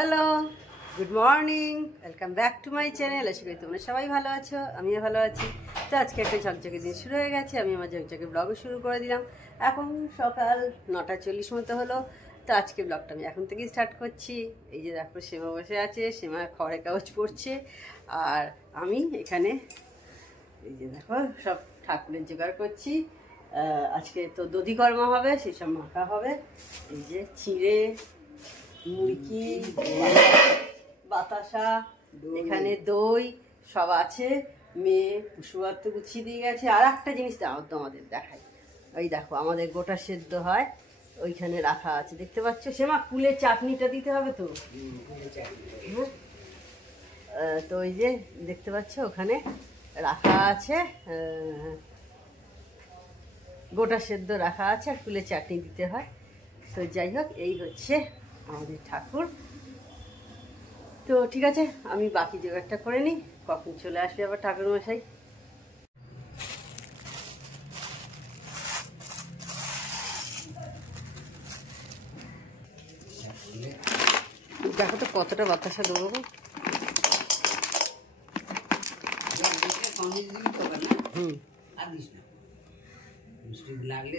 Hello, good morning, welcome back to my channel. আশা করি তোমরা সবাই ভালো আছো, আমিও ভালো আছি। তো আজকে একটা ঝকঝকে দিন শুরু হয়ে গেছে, আমি আমার ঝকঝকে ব্লগও শুরু করে দিলাম। এখন সকাল 9:40 মতো হলো। তো আজকে ব্লগটা আমি এখন থেকেই স্টার্ট করছি। এই যে দেখো সীমা বসে আছে, সীমা খড়ের কাগজ পড়ছে, আর আমি এখানে এই যে দেখো সব ঠাকুরের জোগাড় করছি। আজকে তো দধিকর্মা হবে, সেসব মাখা হবে। এই যে চিঁড়ে, মুড়কি, বাতাসা, এখানে দই সব আছে। মেয়ে পুষুয়ার্থ গুছিয়ে দিয়ে গেছে। আর একটা জিনিস তোমাদের দেখাই, ওই দেখো আমাদের গোটা সেদ্ধ হয়, ওইখানে রাখা আছে, দেখতে পাচ্ছ? সেমা কুলের চাটনিটা দিতে হবে তো। তো ওই যে দেখতে পাচ্ছ ওখানে রাখা আছে, গোটা সেদ্ধ রাখা আছে, আর কুলের চাটনি দিতে হয়। তো যাই হোক, এই হচ্ছে আমাদের ঠাকুর। তো ঠিক আছে, আমি বাকি জোগাড়টা করে নিই, কখন চলে আসবে আবার ঠাকুর মশাই। দেখো তো কতটা বাতাসা দেবো। লাগলে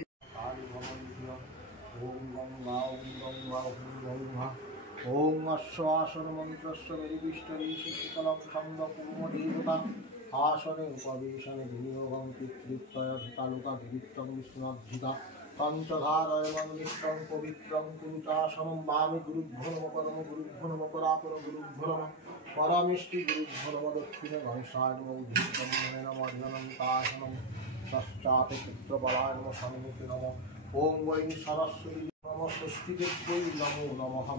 ওম আশ্বাসন মন্ত্রস্য মেরুবিষ্টীশীতলং ছন্দকুর্মদেবতা আসনে উপবেশনে বিনিয়োগং পিতৃত্বয় তালুকা বিবিত্তং বিষ্ণুধিতা পঞ্চধারয় মন্দিষ্টং পবিত্রং কুরুচাসনম মামি গুরুভ্যো নমঃ পরম গুরুভ্যো নমঃ পরাপর গুরুভ্যো নমঃ পরমিষ্টি গুরুভ্যো নমঃ দক্ষিণে গণেশায় নমঃ উদ্ধৃতং নমঃ অর্ধনন্তাসনম পশ্চাতে পুত্রবলায় নমঃ সন্মুখে নমঃ ওম বৈনি সরস্বতী নমঃ ষষ্ঠীদেব্যৈ নমো নমঃ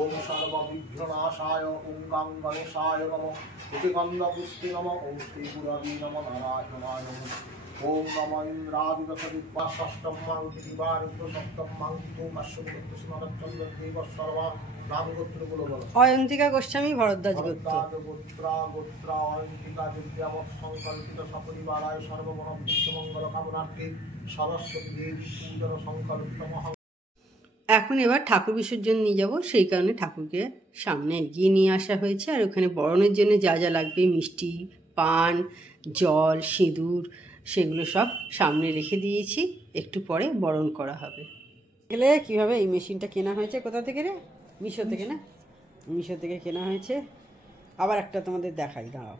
ওম সর্ববিঘ্ননাশায় ওম গাং গণেশায় নমঃ ইতি গন্ধপুষ্টি নমঃ ওম শ্রীগুরবে নমঃ নারায়ণায় নমঃ ওম নমঃ ইন্দ্রাদিদশদিব্যা ষষ্ঠম মাং দিবারুদ্র সপ্তম মাং কাশ্যপপুত্র স্মরচন্দ্র দেব সর্বা নামগোত্রগুলো বলো। অয়ন্তিকা গোস্বামী, ভরদ্বাজ গোত্র। গোত্রা অয়ন্তিকা দিব্যামত সংকল্পিত সপরিবারায় সর্বমনম বিশ্বমঙ্গল কামনার্থে সরস্বতী দেবী পূজন সংকল্পিত মহা। এখন এবার ঠাকুর বিসর্জন নিয়ে যাব, সেই কারণে ঠাকুরকে সামনে এগিয়ে নিয়ে আসা হয়েছে। আর ওখানে বরণের জন্য যা যা লাগবে, মিষ্টি, পান, জল, সিঁদুর, সেগুলো সব সামনে রেখে দিয়েছি। একটু পরে বরণ করা হবে। এলে কীভাবে এই মেশিনটা কেনা হয়েছে, কোথা থেকে রে? মিশো থেকে না? মিশো থেকে কেনা হয়েছে। আবার একটা তোমাদের দেখাই, দাঁড়াও।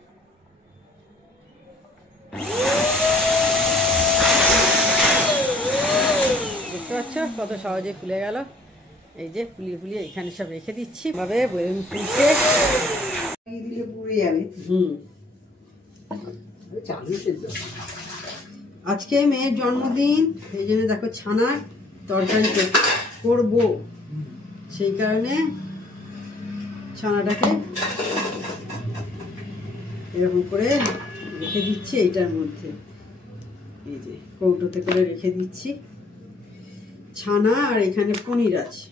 দেখতে পাচ্ছ কত সহজে খুলে গেল। এই যে ফুলিয়ে ফুলিয়ে এখানে সব রেখে দিচ্ছি ভাবে বেলুন ফুলছে। আজকে মেয়ের জন্মদিন, এই জন্য দেখো ছানার তরকারি করবো, সেই কারণে ছানাটাকে এরকম করে রেখে দিচ্ছি এইটার মধ্যে। এই যে কৌটোতে করে রেখে দিচ্ছি ছানা, আর এখানে পনির আছে।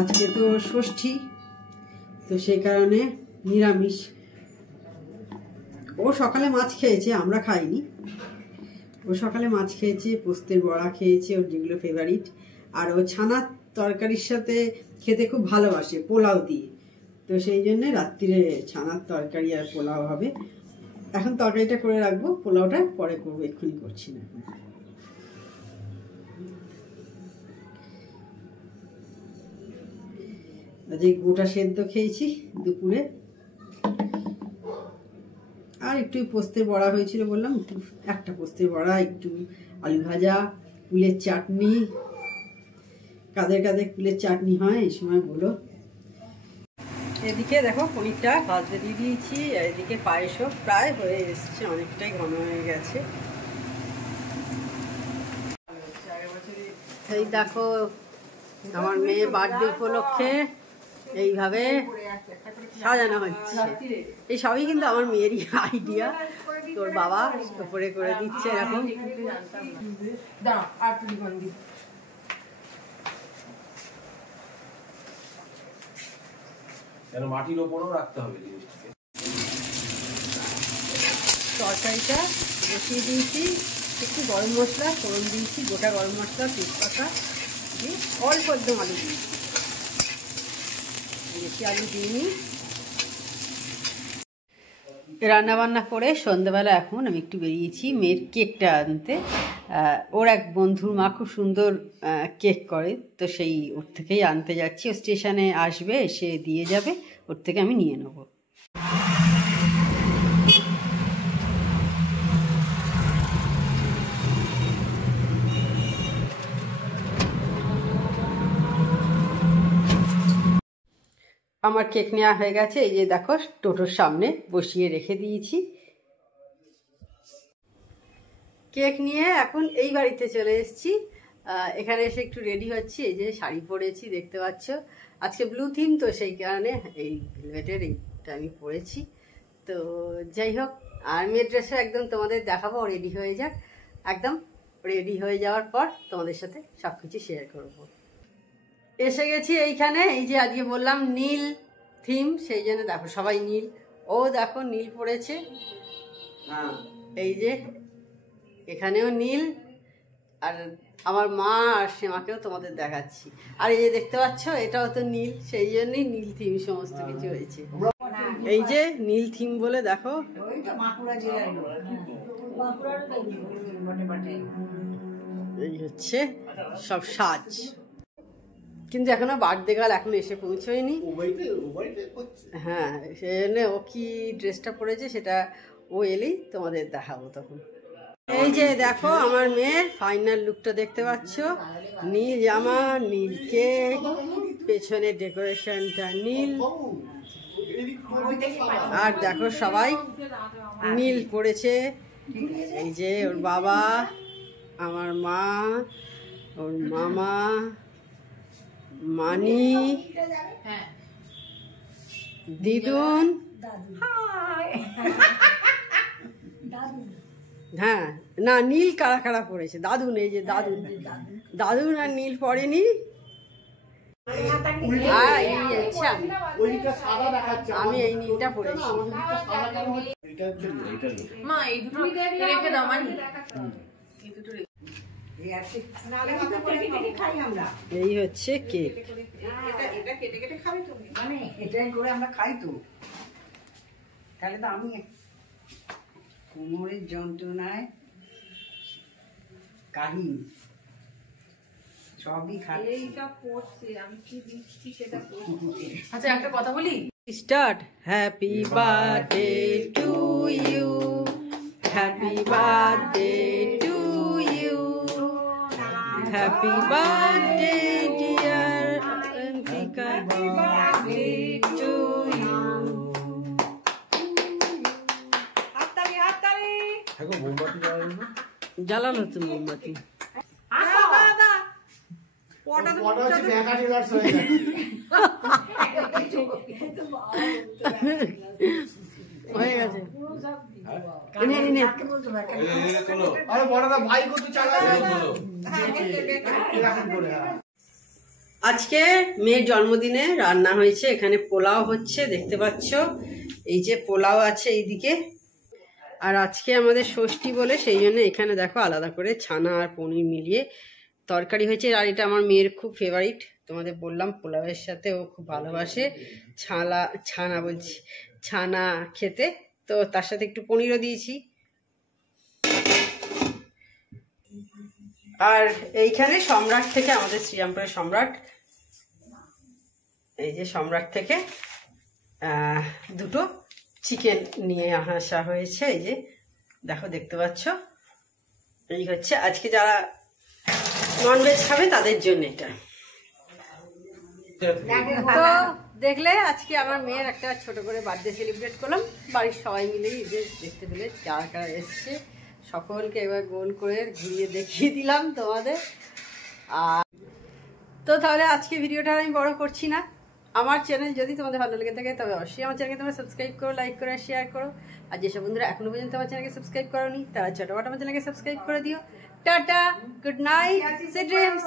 আজকে তো ষষ্ঠী, তো সেই কারণে নিরামিষ। ও সকালে মাছ খেয়েছে, আমরা খাইনি। ও সকালে মাছ খেয়েছে, পোস্তের বড়া খেয়েছে, ওর যেগুলো ফেভারিট। আর ও ছানার তরকারির সাথে খেতে খুব ভালোবাসে, পোলাও দিয়ে। তো সেই জন্য রাত্রিরে ছানার তরকারি আর পোলাও হবে। এখন তরকারিটা করে রাখবো, পোলাওটা পরে করবো, এক্ষুনি করছি না। যে গোটা সেদ্ধ খেয়েছি দুপুরে, আর একটু পোস্তের বড়া হয়েছিল বললাম, একটা পোস্তের বড়া, একটু আলু ভাজা, কুলের চাটনি। কাদের কাদের কুলের চাটনি হয় এই সময় বলো। এদিকে দেখো পনিরটা ভাজতে দিয়ে দিয়েছি, আর এদিকে পায়েসও প্রায় হয়ে এসছে, অনেকটাই ঘন হয়ে গেছে। এই দেখো আমার মেয়ে বার্থডে উপলক্ষে এইভাবে সাজানো হচ্ছে। এই সবই কিন্তু আমার মেয়েরই আইডিয়া, তোর বাবা উপরে করে দিচ্ছে এরকম। মাটির ওপরেও রাখতে হবে জিনিসটাকে। তরকারিটা বসিয়ে দিয়েছি, একটু গরম মশলা ফোড়ন দিয়েছি, গোটা গরম মশলা, তেজপাতা, দিচ্ছি, অল্প একদম আলু দিই, বেশি আলু দিইনি। রান্নাবান্না করে সন্ধ্যাবেলা এখন আমি একটু বেরিয়েছি মেয়ের কেকটা আনতে। ওর এক বন্ধুর মা খুব সুন্দর কেক করে, তো সেই ওর থেকেই আনতে যাচ্ছি। ও স্টেশনে আসবে, এসে দিয়ে যাবে, ওর থেকে আমি নিয়ে নেবো। আমার কেক নেওয়া হয়ে গেছে, এই যে দেখো টোটোর সামনে বসিয়ে রেখে দিয়েছি। কেক নিয়ে এখন এই বাড়িতে চলে এসেছি। এখানে এসে একটু রেডি হচ্ছি, এই যে শাড়ি পরেছি দেখতে পাচ্ছ, আজকে ব্লু থিম, তো সেই কারণে এই ভেলভেটের এইটা আমি পরেছি। তো যাই হোক, আর মেয়ের ড্রেসও একদম তোমাদের দেখাবো, রেডি হয়ে যাক। একদম রেডি হয়ে যাওয়ার পর তোমাদের সাথে সব কিছু শেয়ার করবো। এসে গেছি এইখানে, এই যে আজকে বললাম নীল থিম, সেই জন্য দেখো সবাই নীল। ও দেখো নীল পড়েছে, এই যে এখানেও নীল, আর আমার মা আর শ্যামাকেও তোমাদের দেখাচ্ছি। আর এই যে দেখতে পাচ্ছ এটাও তো নীল, সেই জন্যই নীল থিম সমস্ত কিছু হয়েছে। এই যে নীল থিম বলে দেখো, এই হচ্ছে সব সাজ। কিন্তু এখনো বার্থডে গার্ল এখন এসে পৌঁছয়নি। হ্যাঁ, সেই জন্য ও কি ড্রেসটা পরেছে সেটা ও এলেই তোমাদের দেখাবো তখন। এই যে দেখো আমার মেয়ের ফাইনাল লুকটা দেখতে পাচ্ছ, নীল জামা, নীল কেক, পেছনে ডেকোরেশনটা নীল, আর দেখো সবাই নীল পরেছে। এই যে ওর বাবা, আমার মা, ওর মামা, মানি, দিদুন, হ্যাঁ না নীল কারা কারা পড়েছে, দাদুন, এই যে দাদুন, দাদুন আর নীল পড়েনি। আমি এই নীলটা পড়েছি। এই হচ্ছে কেক, এটাই করে আমরা খাই তো। তাহলে তো আমি কোমরের যন্ত্রণায় কাহিনী সবই খাচ্ছি। এইসব পড়ছে, আমি কি দিচ্ছি সেটা পড়ছি। আচ্ছা একটা কথা বলি, start. Happy birthday to you, happy birthday to you, happy birthday dear Antika, happy birthday to you. হাততালি হাততালি। জ্বালানো তো মোমবাতি। হয়ে গেছে। আজকে মেয়ের জন্মদিনে রান্না হয়েছে, এখানে পোলাও হচ্ছে দেখতে পাচ্ছ, এই যে পোলাও আছে এইদিকে। আর আজকে আমাদের ষষ্ঠী বলে সেই জন্য এখানে দেখো আলাদা করে ছানা আর পনির মিলিয়ে তরকারি হয়েছে। আর এটা আমার মেয়ের খুব ফেভারিট, তোমাদের বললাম পোলাওয়ের সাথে ও খুব ভালোবাসে ছানা খেতে, তো তার সাথে একটু পনিরও দিয়েছি। আর এইখানে সম্রাট থেকে, আমাদের শ্রীরামপুরের সম্রাট, এই যে সম্রাট থেকে দুটো চিকেন নিয়ে আসা হয়েছে, এই যে দেখো দেখতে পাচ্ছ। এই হচ্ছে আজকে যারা ননভেজ খাবে তাদের জন্য এটা। তো দেখলে আজকে আমার মেয়ের একটা ছোট করে বার্থডে সেলিব্রেট করলাম বাড়ির সবাই মিলেই। এই যে দেখতে পেলে যারা কারা এসছে সকলকে এবার গোল করে ঘুরিয়ে দেখিয়ে দিলাম তোমাদের। আর তো তাহলে আজকে ভিডিওটা আমি বড় করছি না। আমার চ্যানেল যদি তোমাদের ভালো লেগে থাকে তবে অবশ্যই আমার চ্যানেলকে তোমরা সাবস্ক্রাইব করো, লাইক করো, শেয়ার করো। আর যেসব বন্ধুরা এখনো পর্যন্ত আমার চ্যানেলকে সাবস্ক্রাইব করোনি তারা ছোটখাটো আমার চ্যানেলকে সাবস্ক্রাইব করে দিও। Tata, good night, sweet dreams.